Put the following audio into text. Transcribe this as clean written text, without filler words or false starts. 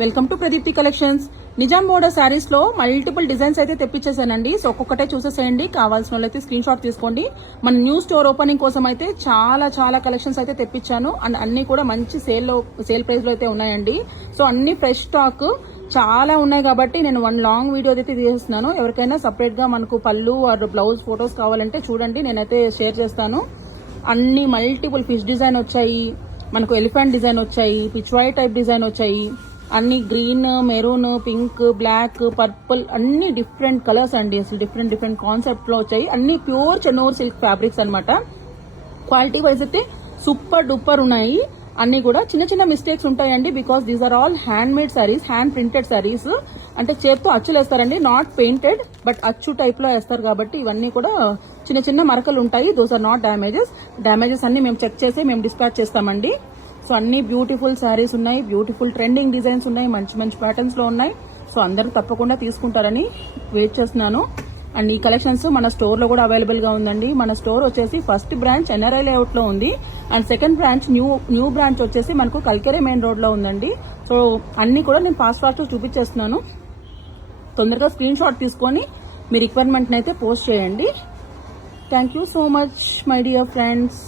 Welcome to Pradeepti collections. Nizam border saris లో multiple designs అయితే తెప్పించేసానండి. So ఒక్కొక్కటే చూసేసేయండి. కావాల్సిన వాళ్ళైతే స్క్రీన్ షాట్ తీసుకోండి. మన న్యూ స్టోర్ ఓపెనింగ్ కోసం అయితే చాలా కలెక్షన్స్ అయితే తెప్పించాను. అండ్ అన్ని కూడా మంచి సేల్ ప్రైస్ లో అయితే ఉన్నాయండి. సో అన్ని ఫ్రెష్ స్టాక్ చాలా ఉన్నాయి కాబట్టి నేను వన్ లాంగ్ వీడియో అయితే తీసేస్తున్నాను. ఎవరికైనా సపరేట్ గా మనకు పళ్ళు ఆర్ బ్లౌజ్ ఫొటోస్ కావాలంటే చూడండి, నేనైతే షేర్ చేస్తాను. అన్ని మల్టిపుల్ ఫిష్ డిజైన్ వచ్చాయి, మనకు ఎలిఫెంట్ డిజైన్ వచ్చాయి, పిచ్వాయి టైప్ డిజైన్ వచ్చాయి, అన్ని green, maroon, pink, black, purple అన్ని డిఫరెంట్ కలర్స్ అండి. అసలు డిఫరెంట్ కాన్సెప్ట్ లో వచ్చాయి. అన్ని ప్యూర్ చెన్నూరు సిల్క్ ఫ్యాబ్రిక్స్ అనమాట. క్వాలిటీ వైజ్ అయితే సూపర్ డూపర్ ఉన్నాయి. అన్ని కూడా చిన్న మిస్టేక్స్ ఉంటాయండి. Because these are all handmade saris, hand printed saris. అంటే చేత్తో అచ్చులు వేస్తారండి, నాట్ పెయింటెడ్, బట్ అచ్చు టైప్ లో వేస్తారు కాబట్టి ఇవన్నీ కూడా చిన్న మరకలు ఉంటాయి. దోస్ ఆర్ నాట్ డ్యామేజెస్ అన్ని మేము చెక్ చేసి మేము డిస్పాచ్ చేస్తామండి. సో అన్ని బ్యూటిఫుల్ శారీస్ ఉన్నాయి, బ్యూటిఫుల్ ట్రెండింగ్ డిజైన్స్ ఉన్నాయి, మంచి ప్యాటర్న్స్ లో ఉన్నాయి. సో అందరూ తప్పకుండా తీసుకుంటారని వెయిట్ చేస్తున్నాను. అండ్ ఈ కలెక్షన్స్ మన స్టోర్ లో కూడా అవైలబుల్ గా ఉందండి. మన స్టోర్ వచ్చేసి ఫస్ట్ బ్రాంచ్ ఎన్ఆర్ఐ లేఅవుట్ లో ఉంది. And second branch new branch వచ్చేసి మనకు కల్కెరే మెయిన్ రోడ్ లో ఉందండి. సో అన్ని కూడా నేను ఫాస్ట్ చూపించేస్తున్నాను. తొందరగా స్క్రీన్ షాట్ తీసుకొని మీ రిక్వైర్మెంట్ అయితే పోస్ట్ చేయండి. Thank you so much my dear friends.